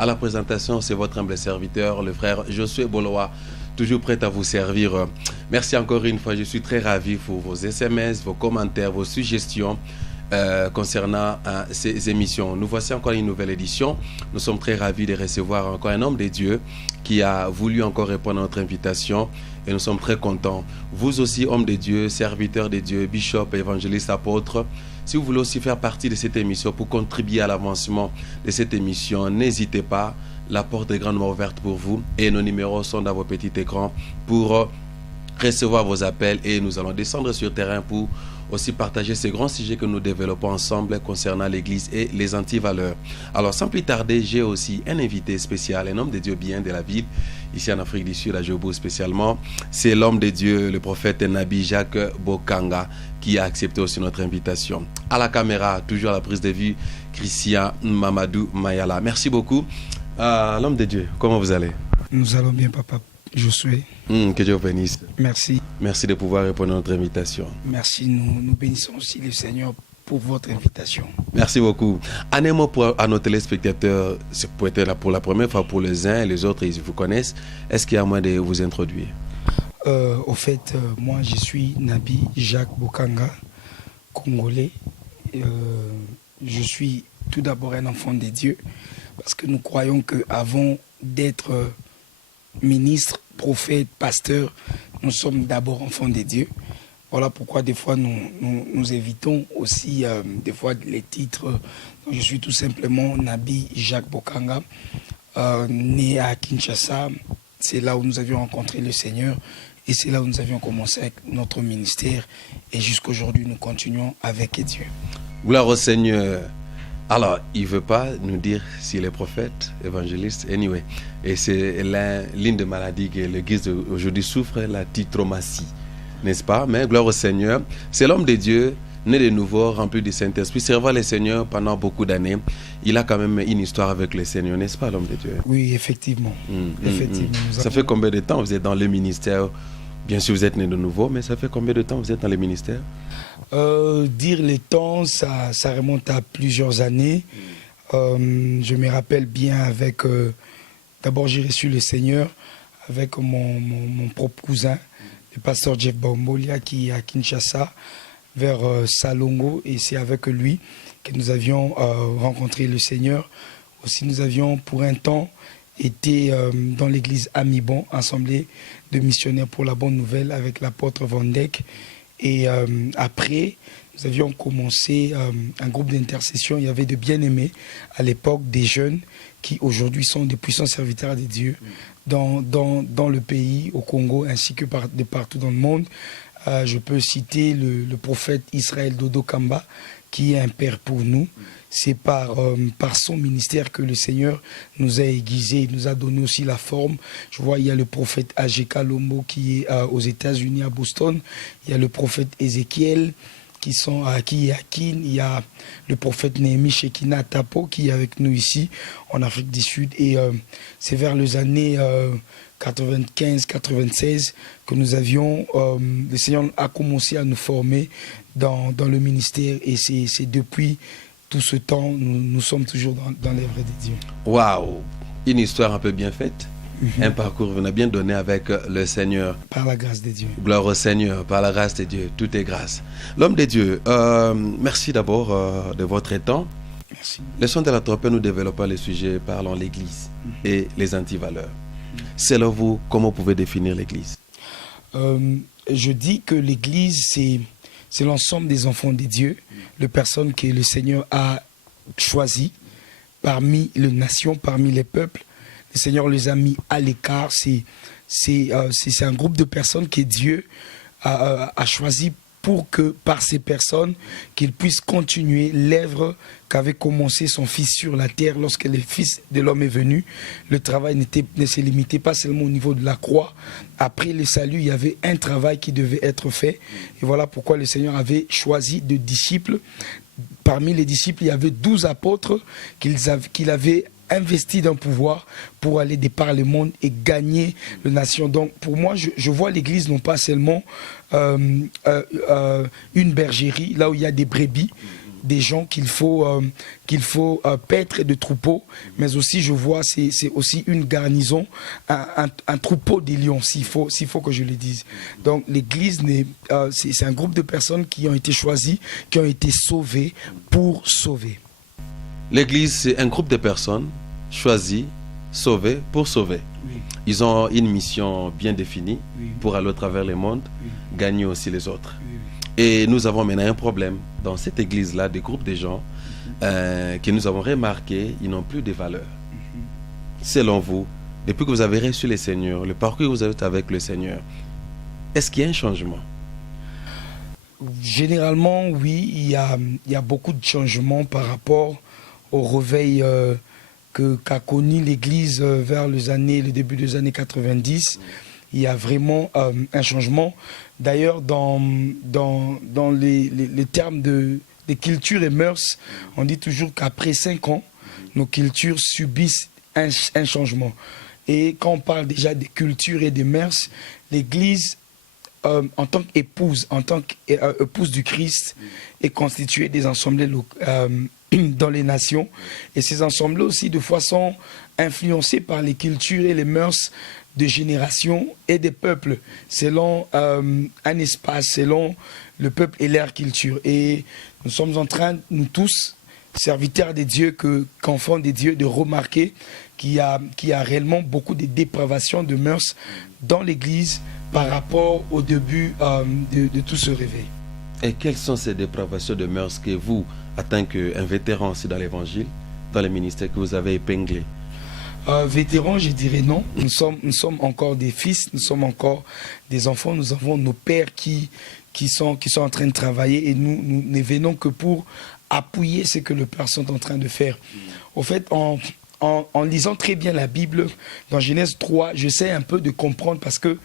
À la présentation, c'est votre humble serviteur, le frère Josué Bolowa, toujours prêt à vous servir. Merci encore une fois, je suis très ravi pour vos SMS, vos commentaires, vos suggestions concernant ces émissions. Nous voici encore une nouvelle édition. Nous sommes très ravis de recevoir encore un homme de Dieu qui a voulu encore répondre à notre invitation et nous sommes très contents. Vous aussi, homme de Dieu, serviteur de Dieu, bishop, évangéliste, apôtre, si vous voulez aussi faire partie de cette émission pour contribuer à l'avancement de cette émission, n'hésitez pas. La porte est grandement ouverte pour vous et nos numéros sont dans vos petits écrans pour recevoir vos appels et nous allons descendre sur terrain pour aussi partager ces grands sujets que nous développons ensemble concernant l'Église et les antivaleurs. Alors sans plus tarder, j'ai aussi un invité spécial, un homme de Dieu bien de la ville, ici en Afrique du Sud, à Jobo spécialement. C'est l'homme de Dieu, le prophète Nabi Jacques Bokanga, qui a accepté aussi notre invitation. À la caméra, toujours à la prise de vue, Christian Mamadou Mayala. Merci beaucoup. L'homme de Dieu, comment vous allez? Nous allons bien, papa. Josué. Que Dieu vous bénisse. Merci. Merci de pouvoir répondre à notre invitation. Merci. Nous bénissons aussi le Seigneur pour votre invitation. Merci beaucoup. Un mot à nos téléspectateurs, c'est peut-être pour la première fois pour les uns et les autres, ils vous connaissent. Est-ce qu'il y a moyen de vous introduire? Au fait, moi je suis Nabi Jacques Bokanga, congolais. Je suis tout d'abord un enfant de Dieu parce que nous croyons qu'avant d'être ministre, prophète, pasteur, nous sommes d'abord enfants de Dieu. Voilà pourquoi des fois nous évitons aussi des fois les titres. Donc, je suis tout simplement Nabi Jacques Bokanga, né à Kinshasa. C'est là où nous avions rencontré le Seigneur et c'est là où nous avions commencé avec notre ministère et jusqu'aujourd'hui nous continuons avec Dieu. Gloire au Seigneur. Alors, il ne veut pas nous dire s'il est prophète, évangéliste, anyway. Et c'est l'une des maladies que l'Église aujourd'hui souffre, la titromatie, n'est-ce pas? Mais gloire au Seigneur, c'est l'homme de Dieu, né de nouveau, rempli du Saint-Esprit, servant le Seigneur pendant beaucoup d'années. Il a quand même une histoire avec le Seigneur, n'est-ce pas, l'homme de Dieu? Oui, effectivement. Effectivement. Ça fait combien de temps vous êtes dans le ministère? Bien sûr, vous êtes né de nouveau, mais ça fait combien de temps vous êtes dans le ministère? Dire le temps, ça remonte à plusieurs années. Je me rappelle bien avec... D'abord, j'ai reçu le Seigneur avec mon propre cousin, le pasteur Jeff Baumbolia, qui est à Kinshasa, vers Salongo. Et c'est avec lui que nous avions rencontré le Seigneur. Aussi, nous avions pour un temps été dans l'église Amibon, assemblée de missionnaires pour la bonne nouvelle avec l'apôtre Van Dijk. Et après, nous avions commencé un groupe d'intercession. Il y avait de bien-aimés à l'époque, des jeunes qui aujourd'hui sont des puissants serviteurs de Dieu dans le pays, au Congo, ainsi que de partout dans le monde. Je peux citer le prophète Israël Dodo Kamba, qui est un père pour nous. C'est par son ministère que le Seigneur nous a aiguisés, nous a donné aussi la forme. Je vois, il y a le prophète Ajeka Lombo qui est aux États-Unis, à Boston. Il y a le prophète Ézéchiel qui est à Kin. Il y a le prophète Néhémie Shekina Tapo qui est avec nous ici en Afrique du Sud. Et c'est vers les années 95-96 que nous avions... le Seigneur a commencé à nous former dans le ministère et c'est depuis... Tout ce temps, nous sommes toujours dans l'œuvre de Dieu. Waouh! Une histoire un peu bien faite. Un parcours qu'on a bien donné avec le Seigneur. Par la grâce de Dieu. Gloire au Seigneur, par la grâce de Dieu. Tout est grâce. L'homme de Dieu, merci d'abord de votre temps. Merci. Leçon de la trompette, nous développons le sujet parlant de l'Église et les antivaleurs. Selon vous, comment vous pouvez définir l'Église? Je dis que l'Église, c'est l'ensemble des enfants de Dieu, les personnes que le Seigneur a choisies parmi les nations, parmi les peuples. Le Seigneur les a mis à l'écart. C'est un groupe de personnes que Dieu a choisi pour que par ces personnes, qu'il puisse continuer l'œuvre qu'avait commencé son Fils sur la terre lorsque le Fils de l'homme est venu. Le travail ne se limitait pas seulement au niveau de la croix. Après le salut, il y avait un travail qui devait être fait. Et voilà pourquoi le Seigneur avait choisi de disciples. Parmi les disciples, il y avait 12 apôtres qu'il avait investi d'un pouvoir pour aller de par le monde et gagner les nations. Donc pour moi, je vois l'Église non pas seulement une bergerie, là où il y a des brebis, des gens qu'il faut paître de troupeaux, mais aussi je vois c'est aussi une garnison, un troupeau des lions, s'il faut que je le dise. Donc l'église, c'est un groupe de personnes qui ont été choisies, qui ont été sauvées pour sauver. L'église, c'est un groupe de personnes choisies, sauvées pour sauver. Oui. Ils ont une mission bien définie, Oui. pour aller au travers le monde, Oui. gagner aussi les autres. Oui. Et nous avons maintenant un problème dans cette église-là, des groupes de gens que nous avons remarqué, ils n'ont plus de valeur. Selon vous, depuis que vous avez reçu le Seigneur, le parcours que vous avez avec le Seigneur, est-ce qu'il y a un changement? Généralement, oui, il y a beaucoup de changements par rapport au réveil qu'a connu l'Église vers le début des années 90. Il y a vraiment un changement. D'ailleurs, dans les termes de culture et mœurs, on dit toujours qu'après 5 ans, nos cultures subissent un changement. Et quand on parle déjà des cultures et des mœurs, l'Église, en tant qu'épouse, épouse du Christ, est constituée des assemblées dans les nations. Et ces assemblées aussi, de fois, sont influencées par les cultures et les mœurs de générations et des peuples, selon un espace, selon le peuple et leur culture. Et nous sommes en train, nous tous, serviteurs des dieux, qu'enfants des dieux, de remarquer qu'il y a réellement beaucoup de dépravation de mœurs dans l'Église par rapport au début de tout ce réveil. Et quelles sont ces dépravations de mœurs que vous, en tant qu'un vétéran aussi dans l'Évangile, dans les ministères que vous avez épinglés? Vétérans, je dirais non. Nous sommes encore des fils, nous sommes encore des enfants. Nous avons nos pères qui sont en train de travailler et nous ne venons que pour appuyer ce que les pères sont en train de faire. Au fait, en lisant très bien la Bible, dans Genèse 3, j'essaie un peu de comprendre parce que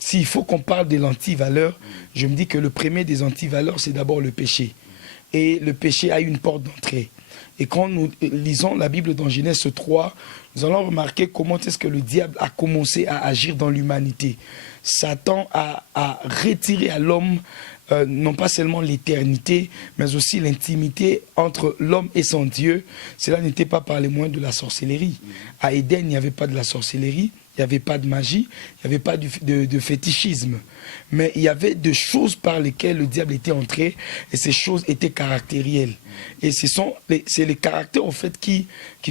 s'il faut qu'on parle de l'antivaleur, je me dis que le premier des antivaleurs, c'est d'abord le péché. Et le péché a une porte d'entrée. Et quand nous lisons la Bible dans Genèse 3, nous allons remarquer comment est-ce que le diable a commencé à agir dans l'humanité. Satan a retiré à l'homme non pas seulement l'éternité, mais aussi l'intimité entre l'homme et son Dieu. Cela n'était pas par les moyens de la sorcellerie. À Éden, il n'y avait pas de la sorcellerie. Il n'y avait pas de magie, il n'y avait pas de fétichisme. Mais il y avait des choses par lesquelles le diable était entré et ces choses étaient caractérielles. Et c'est les caractères en fait qui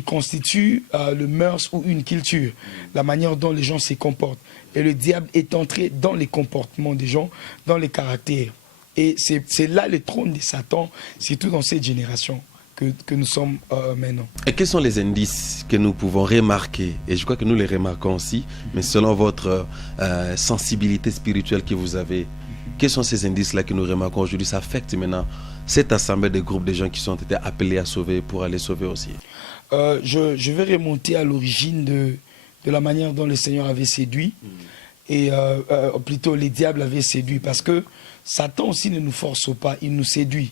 constituent le mœurs ou une culture, la manière dont les gens se comportent. Et le diable est entré dans les comportements des gens, dans les caractères. Et c'est là le trône de Satan, surtout dans cette génération que nous sommes maintenant. Et quels sont les indices que nous pouvons remarquer? Et je crois que nous les remarquons aussi, mais selon votre sensibilité spirituelle que vous avez, quels sont ces indices-là que nous remarquons aujourd'hui? Ça affecte maintenant cette assemblée de groupes de gens qui sont été appelés à sauver pour aller sauver aussi. Je vais remonter à l'origine de la manière dont le Seigneur avait séduit, et plutôt les diables avaient séduit, parce que Satan aussi ne nous force pas, il nous séduit,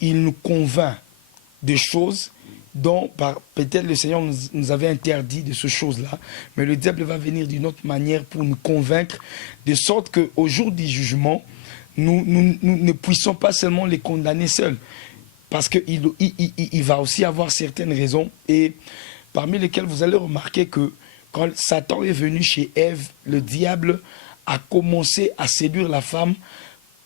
il nous convainc des choses dont peut-être le Seigneur nous avait interdit de ces choses-là, mais le diable va venir d'une autre manière pour nous convaincre, de sorte qu'au jour du jugement, nous ne puissions pas seulement les condamner seuls, parce qu'il va aussi avoir certaines raisons, et parmi lesquelles vous allez remarquer que quand Satan est venu chez Ève, le diable a commencé à séduire la femme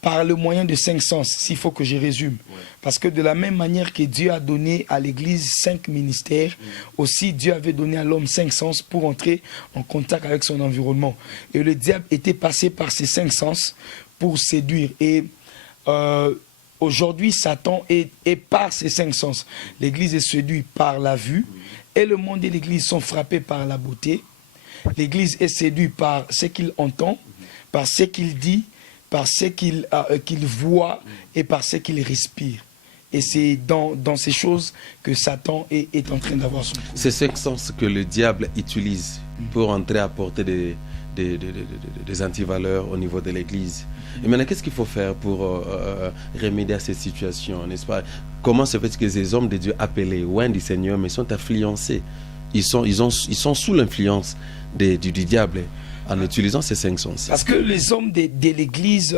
par le moyen de 5 sens, s'il faut que je résume. Ouais. Parce que de la même manière que Dieu a donné à l'Église 5 ministères, aussi Dieu avait donné à l'homme 5 sens pour entrer en contact avec son environnement. Et le diable était passé par ces 5 sens pour séduire. Et aujourd'hui, Satan est par ces 5 sens. L'Église est séduite par la vue, et le monde et l'Église sont frappés par la beauté. L'Église est séduite par ce qu'il entend, par ce qu'il dit, par ce qu'il voit et par ce qu'il respire. Et c'est dans ces choses que Satan est en train d'avoir son pouvoir. C'est 5 sens que le diable utilise pour entrer à porter des antivaleurs au niveau de l'Église. Et maintenant, qu'est-ce qu'il faut faire pour remédier à cette situation, n'est-ce pas? Comment se fait-il que ces hommes de Dieu appelés loin du Seigneur, mais sont influencés? Ils sont sous l'influence du diable en utilisant ces 5 sens. Parce que les hommes de l'Église,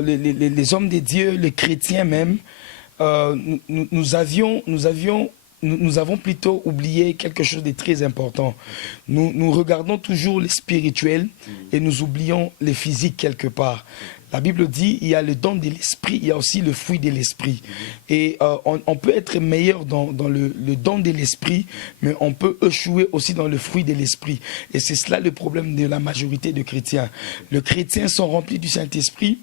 les hommes de Dieu, les chrétiens même, nous avons plutôt oublié quelque chose de très important. Nous regardons toujours les spirituels et nous oublions les physiques quelque part. La Bible dit il y a le don de l'esprit, il y a aussi le fruit de l'esprit. Et on peut être meilleur dans le don de l'esprit, mais on peut échouer aussi dans le fruit de l'esprit. Et c'est cela le problème de la majorité de chrétiens. Les chrétiens sont remplis du Saint-Esprit,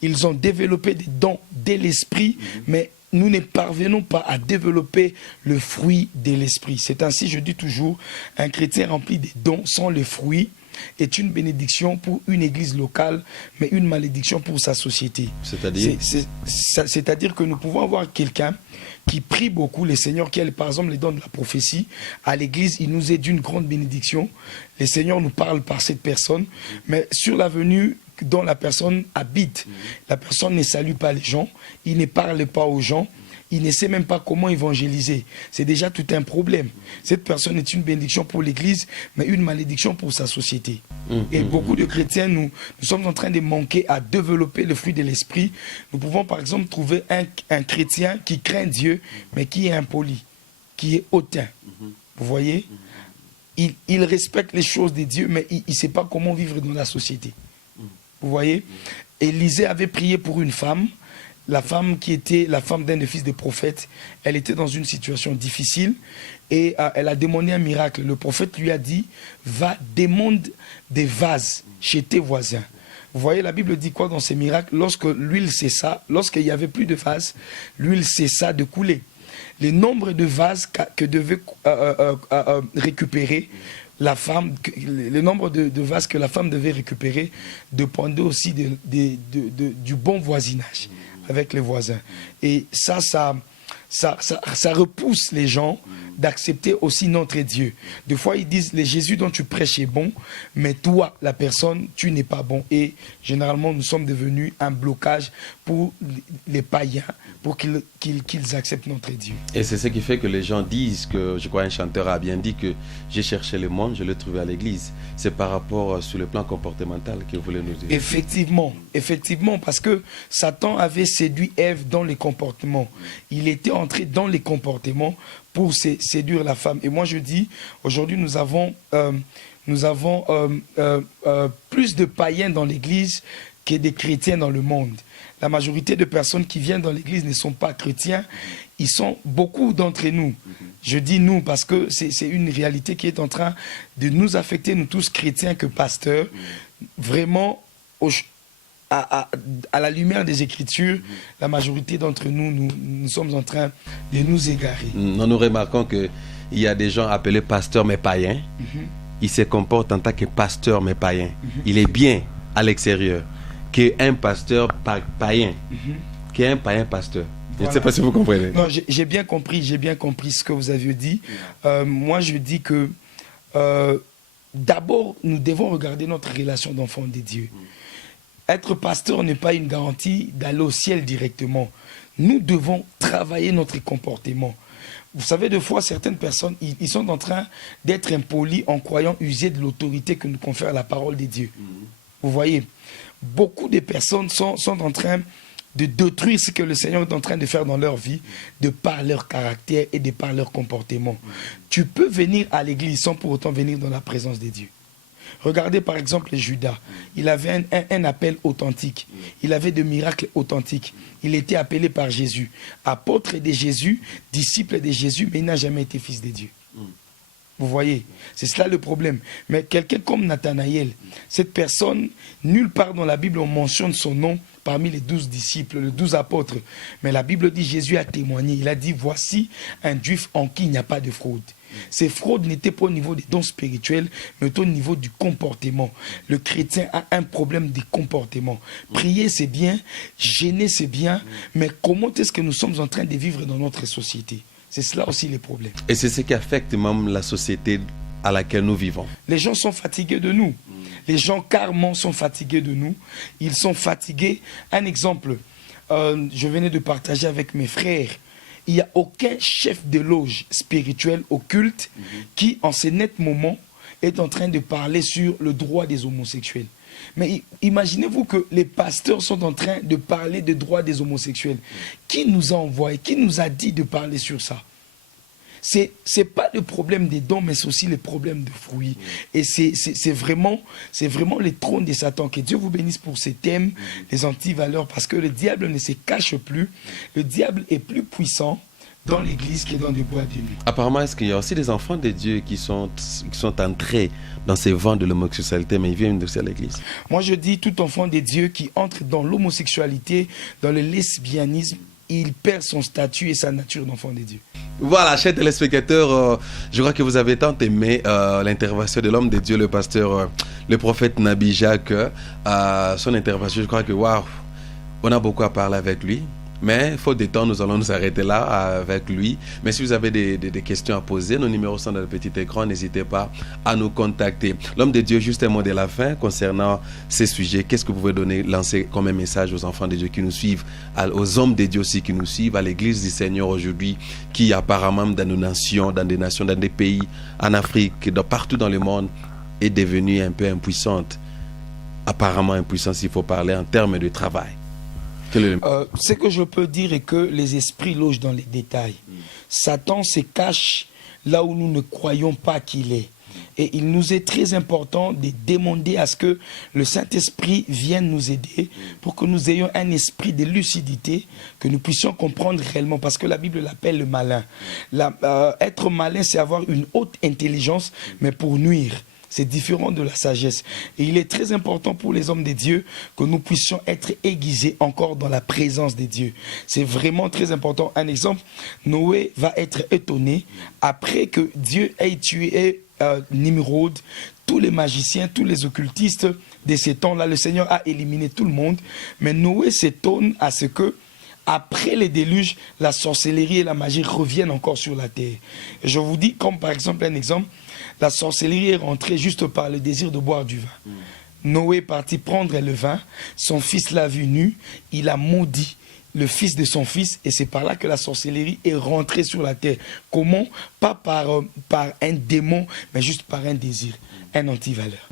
ils ont développé des dons de l'esprit, mais nous ne parvenons pas à développer le fruit de l'esprit. C'est ainsi, je dis toujours, un chrétien rempli des dons sans le fruit est une bénédiction pour une église locale, mais une malédiction pour sa société. C'est-à-dire C'est-à-dire que nous pouvons avoir quelqu'un qui prie beaucoup, le Seigneur qui a par exemple les dons de la prophétie. À l'église, il nous est d'une grande bénédiction. Le Seigneur nous parle par cette personne, mais sur l'avenue dont la personne habite, la personne ne salue pas les gens, il ne parle pas aux gens, il ne sait même pas comment évangéliser. C'est déjà tout un problème. Cette personne est une bénédiction pour l'Église, mais une malédiction pour sa société. Et beaucoup de chrétiens, nous sommes en train de manquer à développer le fruit de l'esprit. Nous pouvons par exemple trouver un chrétien qui craint Dieu, mais qui est impoli, qui est hautain. Vous voyez? Il respecte les choses de Dieu, mais il ne sait pas comment vivre dans la société. Vous voyez? Élisée avait prié pour une femme. La femme qui était la femme d'un des fils des prophètes, elle était dans une situation difficile et elle a demandé un miracle. Le prophète lui a dit, va, demande des vases chez tes voisins. Vous voyez, la Bible dit quoi dans ces miracles? Lorsque l'huile cessa, lorsqu'il n'y avait plus de vases, l'huile cessa de couler. Le nombre de vases que devait récupérer la femme, le nombre de vases que la femme devait récupérer dépendait aussi du bon voisinage avec les voisins. Et ça repousse les gens d'accepter aussi notre Dieu. Des fois, ils disent, le Jésus dont tu prêches est bon, mais toi, la personne, tu n'es pas bon. Et généralement, nous sommes devenus un blocage pour les païens, pour qu'ils acceptent notre Dieu. Et c'est ce qui fait que les gens disent que, je crois un chanteur a bien dit que j'ai cherché le monde, je l'ai trouvé à l'église. C'est par rapport sur le plan comportemental qu'il voulait nous dire. Effectivement, parce que Satan avait séduit Ève dans les comportements. Il était entré dans les comportements pour séduire la femme. Et moi je dis, aujourd'hui nous avons plus de païens dans l'église que des chrétiens dans le monde. La majorité de personnes qui viennent dans l'église ne sont pas chrétiens. Ils sont beaucoup d'entre nous. Je dis nous parce que c'est une réalité qui est en train de nous affecter, nous tous chrétiens que pasteurs. Vraiment, à la lumière des Écritures, la majorité d'entre nous sommes en train de nous égarer. Nous remarquons qu'il y a des gens appelés pasteurs mais païens. Ils se comportent en tant que pasteurs mais païens. Il est bien à l'extérieur qu'un pasteur païen, qu'un païen pasteur. Je ne sais pas si vous comprenez. Non, j'ai bien compris ce que vous aviez dit. Moi, je dis que d'abord, nous devons regarder notre relation d'enfant de Dieu. Être pasteur n'est pas une garantie d'aller au ciel directement. Nous devons travailler notre comportement. Vous savez, des fois, certaines personnes, ils sont en train d'être impolis en croyant user de l'autorité que nous confère la parole de Dieu. Vous voyez, beaucoup de personnes sont en train de détruire ce que le Seigneur est en train de faire dans leur vie, de par leur caractère et de par leur comportement. Tu peux venir à l'église sans pour autant venir dans la présence de Dieu. Regardez par exemple Judas. Il avait un appel authentique. Il avait des miracles authentiques. Il était appelé par Jésus. Apôtre de Jésus, disciple de Jésus, mais il n'a jamais été fils de Dieu. Vous voyez, c'est cela le problème. Mais quelqu'un comme Nathanaël, cette personne, nulle part dans la Bible on mentionne son nom parmi les 12 disciples, les 12 apôtres. Mais la Bible dit, Jésus a témoigné. Il a dit, voici un juif en qui il n'y a pas de fraude. Ces fraudes n'étaient pas au niveau des dons spirituels, mais au niveau du comportement. Le chrétien a un problème de comportement. Prier, c'est bien, gêner, c'est bien, mais comment est-ce que nous sommes en train de vivre dans notre société? C'est cela aussi les problèmes. Et c'est ce qui affecte même la société à laquelle nous vivons. Les gens sont fatigués de nous. Les gens carrément sont fatigués de nous. Ils sont fatigués. Un exemple, je venais de partager avec mes frères. Il n'y a aucun chef de loge spirituel au culte qui, en ces nets moments, est en train de parler sur le droit des homosexuels. Mais imaginez-vous que les pasteurs sont en train de parler des droits des homosexuels. Qui nous a envoyé, qui nous a dit de parler sur ça? C'est pas le problème des dons, mais c'est aussi le problème de fruits. Et c'est vraiment les trônes de Satan. Que Dieu vous bénisse pour ces thèmes, les antivaleurs, parce que le diable ne se cache plus. Le diable est plus puissant dans l'église que dans des boîtes de nuit. Apparemment, est-ce qu'il y a aussi des enfants de Dieu qui sont entrés dans ces vents de l'homosexualité, mais ils viennent de l'église? Moi, je dis tout enfant de Dieu qui entre dans l'homosexualité, dans le lesbianisme, il perd son statut et sa nature d'enfant de Dieu. Voilà, chers téléspectateurs, je crois que vous avez tant aimé l'intervention de l'homme de Dieu, le pasteur, le prophète Nabi Jacques. Son intervention, je crois que waouh, on a beaucoup à parler avec lui. Mais faute de temps, nous allons nous arrêter là avec lui. Mais si vous avez des questions à poser, nos numéros sont dans le petit écran. N'hésitez pas à nous contacter. L'homme de Dieu, juste un mot de la fin concernant ces sujets. Qu'est-ce que vous pouvez lancer comme un message aux enfants de Dieu qui nous suivent, aux hommes de Dieu aussi qui nous suivent, à l'église du Seigneur aujourd'hui, qui apparemment dans nos nations, dans des pays, en Afrique, partout dans le monde, est devenue un peu impuissante. Apparemment impuissante, s'il faut parler en termes de travail. Ce que je peux dire est que les esprits logent dans les détails. Satan se cache là où nous ne croyons pas qu'il est. Et il nous est très important de demander à ce que le Saint-Esprit vienne nous aider pour que nous ayons un esprit de lucidité, que nous puissions comprendre réellement, parce que la Bible l'appelle le malin. Être malin, c'est avoir une haute intelligence, mais pour nuire. C'est différent de la sagesse. Et il est très important pour les hommes de Dieu que nous puissions être aiguisés encore dans la présence de Dieu. C'est vraiment très important. Un exemple, Noé va être étonné après que Dieu ait tué Nimrod, tous les magiciens, tous les occultistes de ces temps-là. Le Seigneur a éliminé tout le monde. Mais Noé s'étonne à ce que après les déluges, la sorcellerie et la magie reviennent encore sur la terre. Et je vous dis, comme par exemple un exemple, la sorcellerie est rentrée juste par le désir de boire du vin. Noé est parti prendre le vin, son fils l'a vu nu, il a maudit le fils de son fils, et c'est par là que la sorcellerie est rentrée sur la terre. Comment? Pas par un démon, mais juste par un désir, un antivaleur.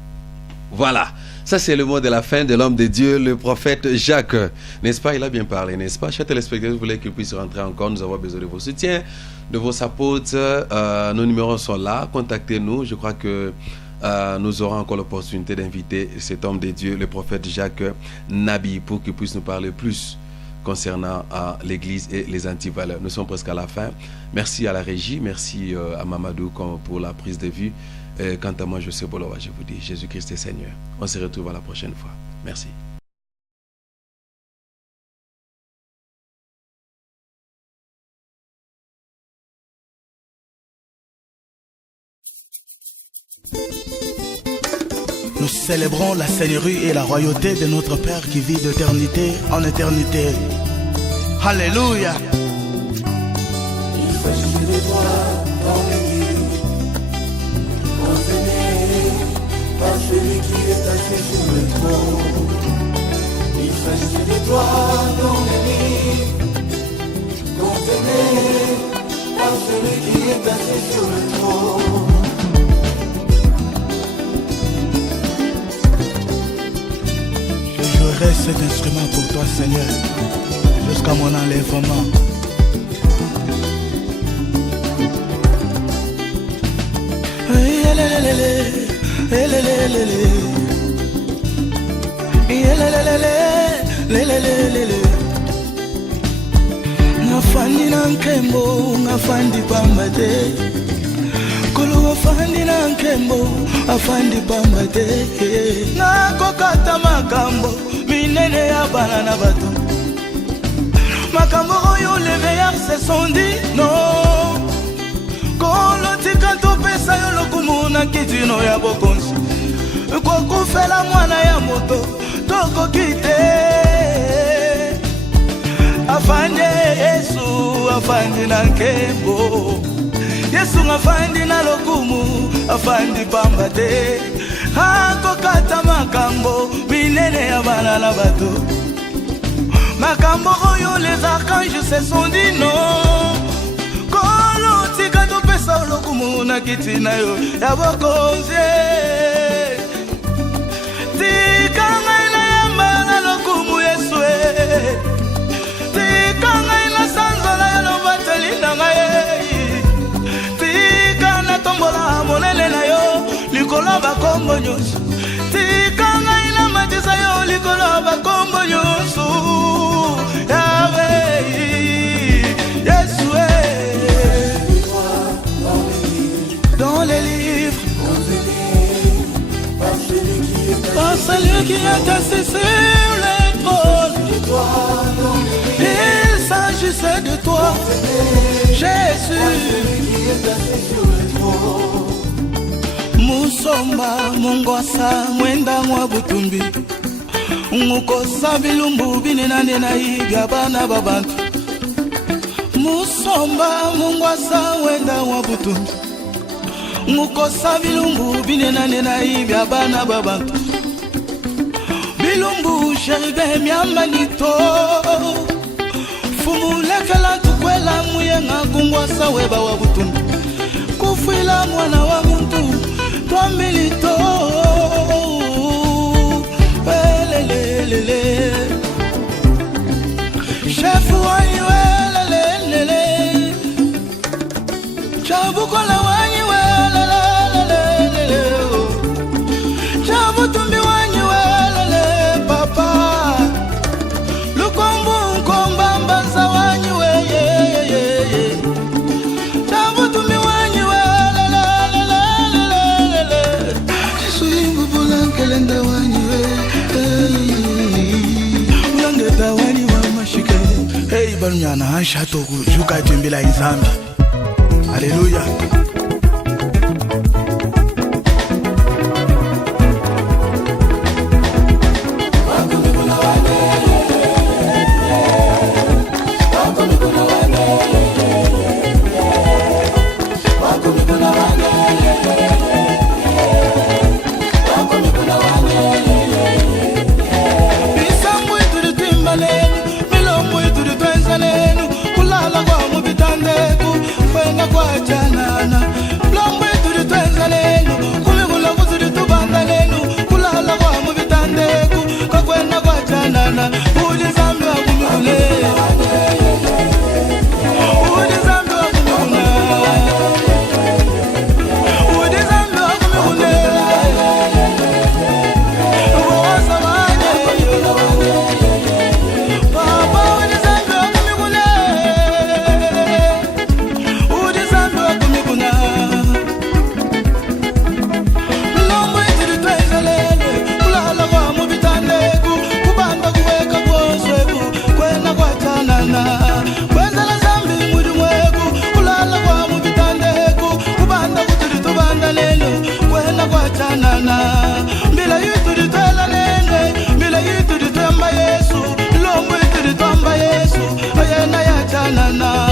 Voilà, ça c'est le mot de la fin de l'homme de Dieu, le prophète Jacques. N'est-ce pas? Il a bien parlé, n'est-ce pas? Chers téléspectateurs, vous voulez qu'il puisse rentrer encore, nous avons besoin de vos soutiens, de vos supports. Nos numéros sont là, contactez-nous. Je crois que nous aurons encore l'opportunité d'inviter cet homme de Dieu, le prophète Jacques Nabi, pour qu'il puisse nous parler plus concernant l'église et les antivaleurs. Nous sommes presque à la fin. Merci à la régie, merci à Mamadou pour la prise de vue. Quant à moi, je suis Bolowa, je vous dis Jésus-Christ est Seigneur. On se retrouve à la prochaine fois. Merci. Nous célébrons la seigneurie et la royauté de notre Père qui vit d'éternité en éternité. Alléluia. Par celui qui est assis sur le trône, il fait des doigts dans les nuits, condamné par celui qui est assis sur le trône. Je jouerai cet instrument pour toi, Seigneur, jusqu'à mon enlèvement. Ngafandi na nkembo, ngafandi pamba te. Kolo ngafandi na nkembo, afandi pamba te. Nakokata makambo, minene ya bana na bato. Makambo oyo les veilleurs se sont dit non. Kolo tika topesa yo lokumu na kitino ya bokonzi. Kokufela mwana ya moto, toko kite. Afande Yesu, afandi na nkembo. Yesu ngafandi na lokumu, afandi pamba te. Akokata makambo, minene ya bana na bato. Makambo oyo les archanges se sont dit non. Kolo tika topesa lokumu na kitina yo ya bokonzi. Tika bakombo nyonso tikanga ina matisa yo likolo bakombo nyonso Yawe Yesu dans les livres par celui qui est assis sur le trône il s'agissait de toi Jésus Musomba mungwasa mwenda mwa butumbi Ngukosa bilumbu binenane na ibya bana babantu Musomba mungwasa mwenda mwa butumbi Ngukosa bilumbu binenane na ibya bana babantu Bilumbu sheribe miamanito Fumulekela tukwela muyenga kungwasa weba wa butumbi Kufuila mwana wa muntu Toi milito lelelele chef wanyi lelelele chabukola wanyi lelelele chabutumbi wanyi lelele papa lukombu nkomba mbanza wanyi yeye chabutumbi wanyi Kelenda wanyi Ulangeta wanyi wa mashike Hey barunyana hansha toku Juka tumbila izambi Hallelujah na